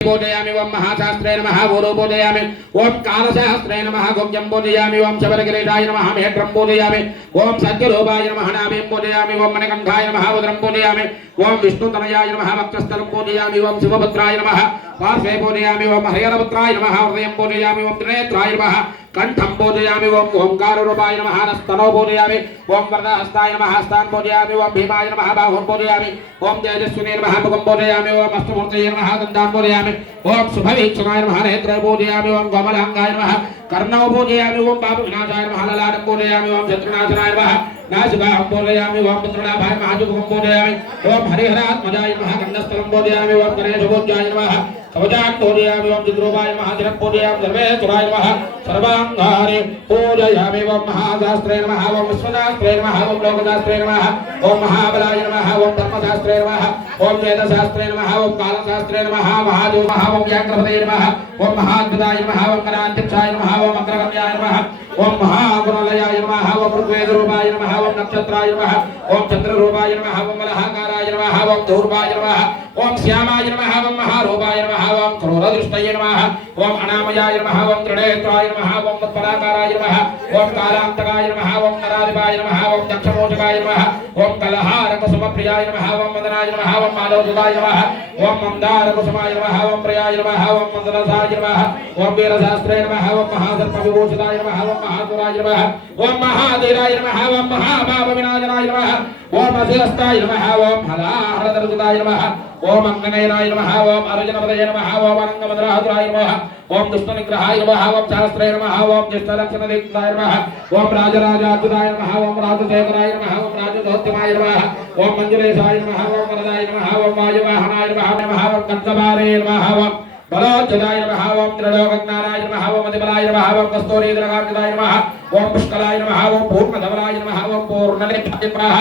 बोधयामि ओम महाशास्त्रे नमः बोधो बोधयामि ओम कालशास्त्रे नमः गोप्यं बोधयामि ओम शबरगिरीशाय नमः मेढ्रं बोधयामि ओम सत्यरूपाय नमः नाभीं बोधयामि ओम मणिकण्ठाय नमः उदरं बोधयामि ओम विष्णुतनयाय नमः वक्षस्थलं बोधयामि ओम शिवपुत्राय नमः पार्श्वे बोधयामि ओम हरिहरपुत्राय नमः हृदयं बोधयामि ओम त्रिनेत्राय नमः कंठं बोधयामि ओम ओंकाररूपाय नमः हस्तनो बोधयामि ओम वरदहस्ताय नमः हस्तान् बोधयामि ओम भीमाय नमः बाहुं बोधयामि ओम तेजस्विने नमः मुखं बोधयामि ओम अष्टमूर्तये नमः दन्तान् बोधयामि ओम शुभवीक्षणाय नमः नेत्रे बोधयामि ओम कमलाङ्गाय नमः कर्णौ बोधयामि ओम पापविनाशाय नमः ललाटं बोधयामि ओम शत्रुनाशनाय नमः नासिकां बोधयामि ओम पुत्रलाभाय महाजुगं बोधयामि ओम हरिहरात्मजाय नमः गण्डस्थलं बोधयामि ओम गणेशपूज्याय नमः कवचान् बोधयामि ओम चिद्रूपाय नमः चिरं बोधयामि सर्वेश्वराय नमः सर्वाङ्गानि पूजयामि ओम महाशास्त्रे नमः ओम विश्वशास्त्रे नमः ओम लोकशास्त्रे नमः ओम महाबलाय नमः ओम धर्मशास्त्रे नमः ओम वेदशास्त्रे नमः ओम कालशास्त्रे नमः महादेव नमः ओम व्याघ्रपतये नमः ओम महाद्भुताय नमः ओम गणाध्यक्षाय नमः ओम अग्रगम्याय नमः ओम महागुणलयाय नमः ओम ऋग्वेदरूपाय नमः ओम नक्षत्राय नमः ओम चंद्ररूपाय नमः ओम मलहाकाराय नमः ओम धूर्वाय नमः ओम श्यामाय नमः ओम महारूपाय नमः ओम क्रूरदृष्टये नमः ओम अनामयाय नमः ओम त्रिनेत्राय नमः ओम तत्पराकाराय नमः ओम कालांतकाय नमः ओम नराधिपाय नमः ओम दक्षमोचकाय नमः ओम कलहारकुसुमप्रियाय नमः ओम मदनाय नमः ओम मालवसुताय नमः ओम मंदारकुसुमाय नमः ओम प्रियाय नमः ओम मदनसाय नमः ओम वीरशास्त्रे नमः ओम महासर्पविभूषिताय नमः ओम महासुराय नमः ओम महाधीराय नमः ओम महापापविनाशनाय नमः ओम असिहस्ताय नमः ओम हलाहरदरुदाय नमः ओम अंगनयनाय नमः ओम अर्जुनपदये नमः ओम अनंगमद्राहतुराय नमः ओम दुष्टनिग्रहाय नमः ओम शास्त्रे नमः ओम ज्येष्ठलक्षणदीक्षाय नमः ओम राजराजाच्युताय नमः ओम राजशेखराय नमः ओम राजदौत्यमाय नमः ओम मंजुलेशाय नमः ओम वरदाय नमः ओम वायुवाहनाय नमः ओम कंसवारे नमः ओम बलोच्युताय नमः ओम त्रिलोकज्ञानाय नमः ओम अतिबलाय नमः ओम कस्तूरीधरकान्तिदाय नमः ओम पुष्कलाय नमः ओम पूर्णधवलाय नमः ओम पूर्णलेपाय नमः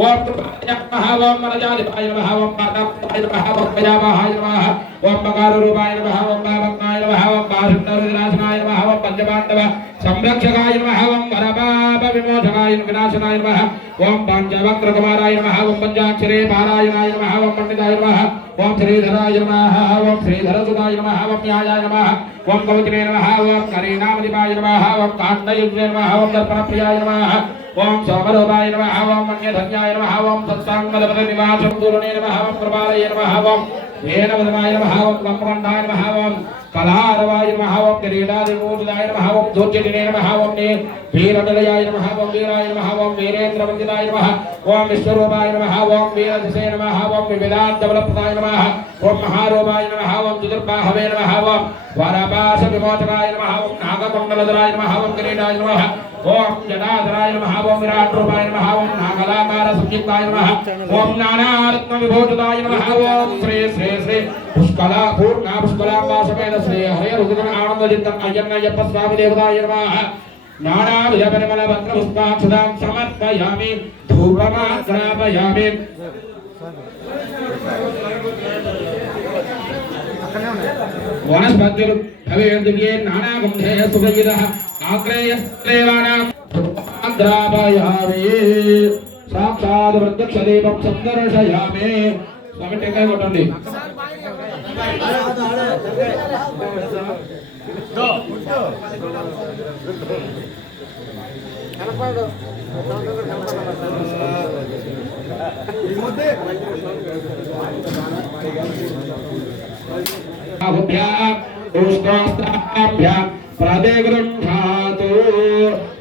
ओम कृपाय नमः ओम मनजाधिपाय नमः ओम पादाय नमः ओम प्रजावाहाय नमः ओम मकारूपाय नमः ओम भावज्ञाय नमः ओम बाहुण्डविनाशनाय नमः ओम पंचपाण्डव संरक्षकाय नमः ओम वरपाप विमोचकाय विनाशनाय नमः ओम पंचवक्त्रकुमाराय नमः ओम पंचाक्षरे पारायणाय नमः ओम पंडिताय नमः ओम श्रीधराय नमः ओम श्रीधरसुताय नमः ओम न्यायाय नमः ओम कवचिने नमः ओम करीनामदिपाय नमः ओम काण्डयुजे नमः ओम दर्पणप्रियाय नमः ओम सोमरूपाय नमः ओम मन्यधन्याय नमः ओम सत्साङ्गलपदनिवासं पूर्णे नमः ओम कृपालये नमः ओम वेनवदनाय नमः ओम कम्पकण्ठाय नमः ओम कलारवाय नमः ओम किरीटादिपूजिताय नमः ओम धूर्जटिने नमः ओम वीरनिलयाय नमः ओम वीराय नमः ओम वीरेन्द्रवन्दिताय नमः ओम विश्वरूपाय नमः ओम वीरदिसे नमः ओम विविधाद्दबलप्रदाय नमः ओम महारूपाय नमः ओम चतुर्बाहवे नमः ओम वरपाशविमोचकाय नमः ओम नागकुण्डलधराय नमः ओम किरीटाय नमः ओम जटाधराय नमः ओम विराट्रूपाय नमः ओम नागलाकारसंयुक्ताय नमः ओम नानारत्नविभूषिताय नमः ओम श्री श्री श्री पुष्कला पूर्णा पुष्कलाम्बा समेत श्री हरे रुद्र आनंदचित्तम् अय्यप्प स्वामी देवताय नमः नानाविधपरिमलपत्रपुष्पाक्षतां समर्पयामि धूपमाग्रापयामि वनस्पतिर्भवेद्दिव्ये नानागन्धेः सुगन्धितः आग्नेयस्त्रेवाणां आग्रापयामि साक्षात् प्रत्यक्षदीपं सन्दर्शयामि स्वामी टेकाय कोटंडी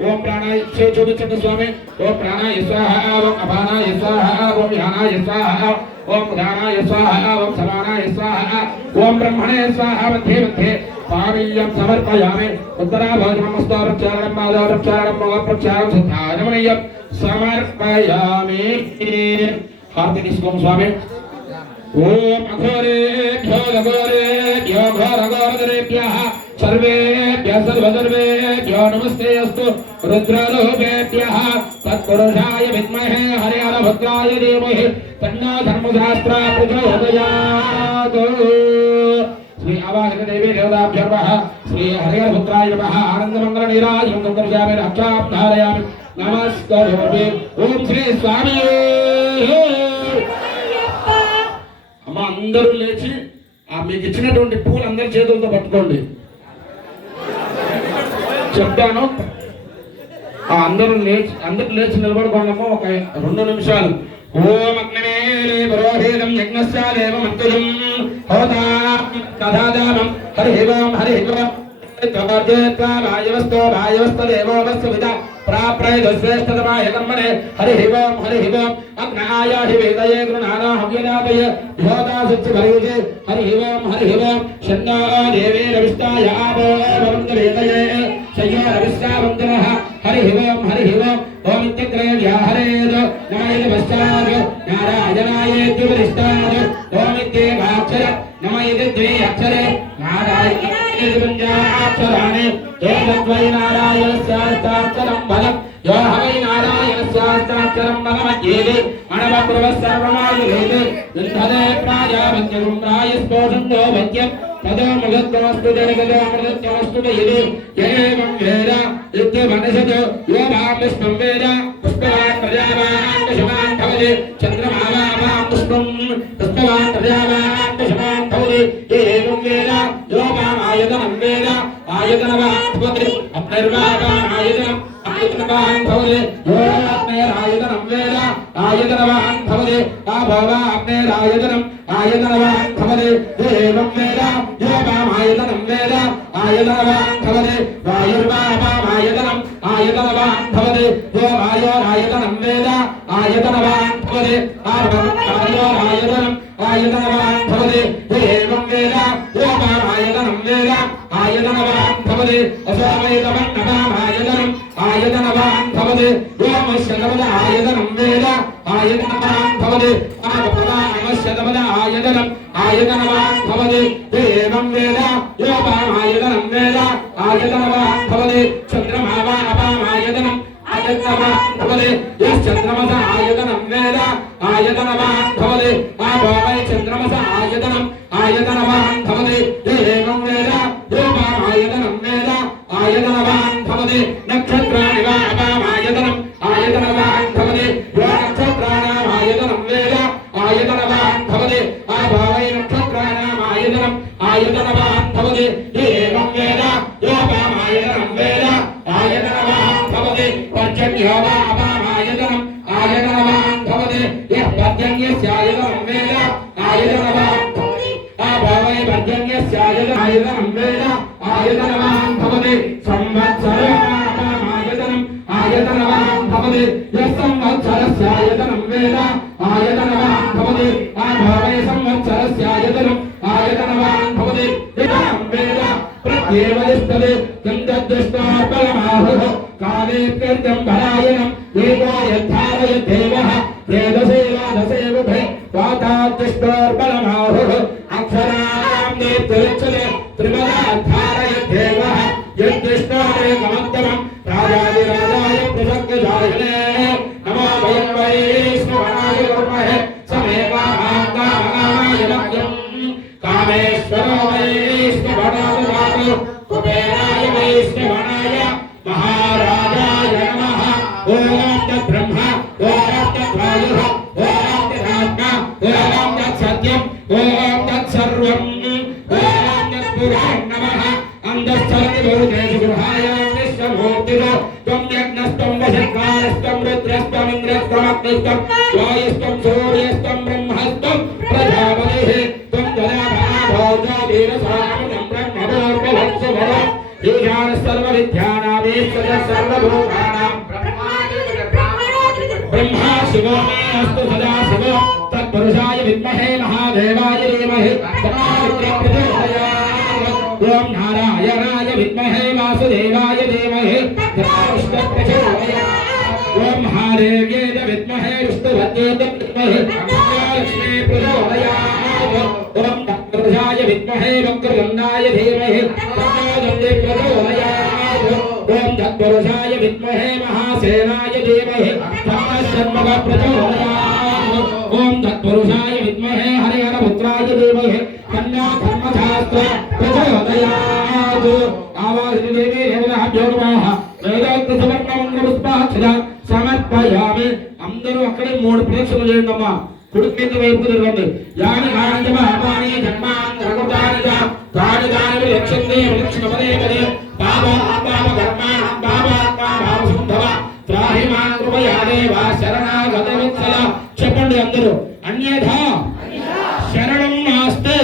ओम प्राणाय स्वामी ओम प्राणाय स्वाहा ओम अपानाय स्वाहा ओम व्यानाय स्वाहा ओम उदानाय स्वाहा ओम समानाय स्वाहा ओम ब्रह्मणे स्वाहा मध्ये मध्ये पावीयं समर्पयामि उत्तराभोजनमस्तोपचारणं पादोपचारणं मुखोपचारणं सिद्धानमनीयं समर्पयामि हार्दिक स्वामी ओम अघोरेभ्यो घोरघोरधरेभ्यः सर्वेभ्यः सर्वसर्वेभ्यो नमस्ते अस्तु रुद्रलोभेभ्यः तत्पुरुषाय विद्महे हरिहरभद्राय धीमहि तन्नो धर्मशास्त्रः प्रचोदयात् श्री आवाहन देवी देवताभ्यो नमः श्री हरिहरभद्राय नमः आनन्दमङ्गलनीराजनं दर्शयामि रक्षां धारयामि नमस्करोमि ओम श्री स्वामी अम्मा अंदरू लेచి మీకు ఇచ్చినటువంటి పూలు అందరి చేతులతో పట్టుకోండి. చెప్తాను, అందరూ లేచి నిలబడుకోండమ్మా ఒక 2 నిమిషాలు. ఓం అగ్నివేలే పురోహితం యజ్ఞస్యాదేవ మంత్రం హోతా తథాదానం హరి ఓం హరి ఓం వాయవస్తో వాయవస్తదేవో వస్సువిద ప్రాప్రయశ్రేష్టతమాయ కర్మణే హరి ఓం అగ్నాయ హి వేదయే గృణానా హవ్యనాదయ యోదాసుచ్చి భరిజే హరి ఓం షణ్ణో దేవేర విష్టాయ ఆపో వేదయే శయ్యో రవిశ్రావంతనః హరి ఓం ఓమిత్యగ్రేవ్యా హరేద నమయే వశ్చాద నారాయణాయేతి వరిష్టాద ఓమిత్యేవాక్షర నమయే ద్వే అక్షరే నారాయణాయ పంచాక్షరాణి ఏతద్వై నారాయణస్యాష్టాక్షరం బలం यो हवै नारायणस्यास्त्राक्षरं भगवद्गीते अणवप्रवः सर्वमायुरेते विन्दते प्राजावत्यगुं प्रायस्पोषन्तो वद्यं तदो मृगत्वमस्तु जगतो अमृतत्वमस्तु यदि एवं वेद इत्यवनसतो यो वां विश्वं वेद पुष्पवान् प्रजावान् दशमान् भवति चन्द्रमा वां पुष्पं पुष्पवान् प्रजावान् दशमान् भवति एवं वेद यो वाम् आयतनं वेद आयतनवान् भवति अपनिर्वावान् आयतनम् आयतनवान् भवति यो आत्मेरायतनं वेद आयतनवान् भवति आभवाप्नेरायतनम् आयतनवान् भवति एवं वेद यो वाम् आयतनं वेद आयतनवान् भवति वायुर्वामायतनम् आयतनवान् भवति यो वायोरायतनं वेद आयतनवान् भवति वायोरायतनम् आयतनवान् भवति एवं वेद यो वाम् आयतनं वेद आयतनवान् भवति असोमयतमन्नवामायतनम् आयतनवान् भवति यो मश्यतमद आयतनं वेद आयतनवान् भवति आमश्यतमद आयतनम् आयतनवान् भवति एवं वेद यो वाम् आयतनं वेद आयतनवान् भवति चन्द्रमा वा अपामायतनम् आयतनवान् भवति यश्चन्द्रमस आयतनं वेद आयतनवान् भवति आभवै चन्द्रमस आयतनम् आयतनवान् भवति एवं वेद यो वाम् आयतनं वेद आयतनवान् भवति नक्षत्राणि वा अपामायतनम् आयतनवान् भवति यो नक्षत्राणाम् आयतनं वेद आयतनवान् भवति आभवै नक्षत्राणाम् आयतनम् आयतनवान् भवति एवं वेद यो वाम् आयतनं वेद आयतनवान् भवति पर्जन्यो वा अपामायतनम् आयतनवान् भवति यः पर्जन्यस्यायतनं वेद आयतनवान् भवति आभवै पर्जन्यस्यायतनं वेद आयतनवान् भवति संवत्सरमायतनम् आयतनवान् भवति यः संवत्सरस्यायतनं वेद आयतनवान् भवति आभवै संवत्सरस्यायतनम् आयतनवान् भवति इदं वेद प्रत्येवतिष्ठति किञ्चिद्दृष्टार्पणमाहुः काले कृत्यं परायणम् एको यद्धारयद्देवः वेदसेवादसे बुभे वाताद्दृष्टार्पणमाहुः अक्षराणां नेत्रिच्छते त्रिपदाद्धारयद्देवः यद्दृष्टारेकमन्तमम् राजाधिराजाय प्रसक्तजायिने नमो वयं वैष्णवाय कुर्महे समेवाहाय लक्ष्यम् कामेश्वरो वैष्णवनाय कुबेराय वैष्णवनाय महाराजाय नमः ओम तद्ब्रह्म ओम तद्वायुः ओम तदात्मा ओम तत्सत्यम् ओम तत्सर्वम् ओम तत्पुरुषं नमः अंधश्चरति भूतेषु गृहायां विश्वमूर्तिरो त्वं यज्ञस्त्वं वशत्कारस्त्वं रुद्रस्त्वं इन्द्रस्त्वं अग्निस्त्वं वायुस्त्वं सूर्यस्त्वं ब्रह्मस्त्वं प्रजापतिः त्वं जलाभाभोजो वीरसामनं ब्रह्मभूर्भुवत्सुभव ईशान सर्वविद्यानामीश्वर सर्वभूतानां ब्रह्मा शिवो मे अस्तु सदा शिवो तत्पुरुषाय विद्महे महादेवाय धीमहि तन्नो प्रचोदयात् ओम नारायणाय विद्महे वासुदेवाय धीमहि तन्नो प्रचोदयात् ओम महादेव्यै विद्महे विष्णुपत्न्यै धीमहि तन्नो लक्ष्मी प्रचोदयात् ओम तत्पुरुषाय विद्महे वक्रतुण्डाय धीमहि तन्नो दन्ती प्रचोदयात् ओम तत्पुरुषाय विद्महे महासेनाय धीमहि तन्नो षण्मुखः प्रचोदयात् ओम तत्पुरुषाय विद्महे हरिहरपुत्राय धीमहि तन्नो धर्मशास्त्र प्रचोदयात् आवाहिनी देवी देवताभ्यो नमः वेदोक्त सुवर्णमंगलपुष्पाक्षर సమర్పయామి అందరూ అక్కడే 3 ప్రదక్షిణలు చేయండి అమ్మా కుడికి వైపు తిరగండి. యాని కాని పాపాని జన్మాన్ రఘుతాని కాని కాని లక్ష్యందే లక్ష్మపదే పదే పాపా పాప కర్మ పాపా పాప సంభవ త్రాహిమాన్ కృపయా దేవ శరణాగత వత్సల. చెప్పండి అందరూ. అన్యథా శరణం నాస్తి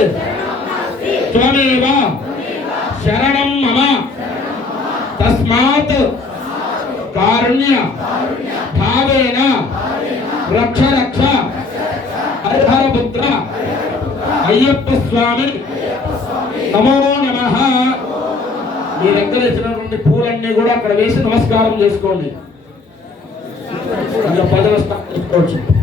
త్వమేవ శరణం మమ తస్మాత్ కారుణ్య భావేన రక్ష రక్ష హరిహరపుత్ర అయ్యప్ప స్వామి నమో నమః. మీ దగ్గర ఇచ్చినటువంటి పూలన్నీ కూడా అక్కడ వేసి నమస్కారం చేసుకోండి. 10 వస్తాను.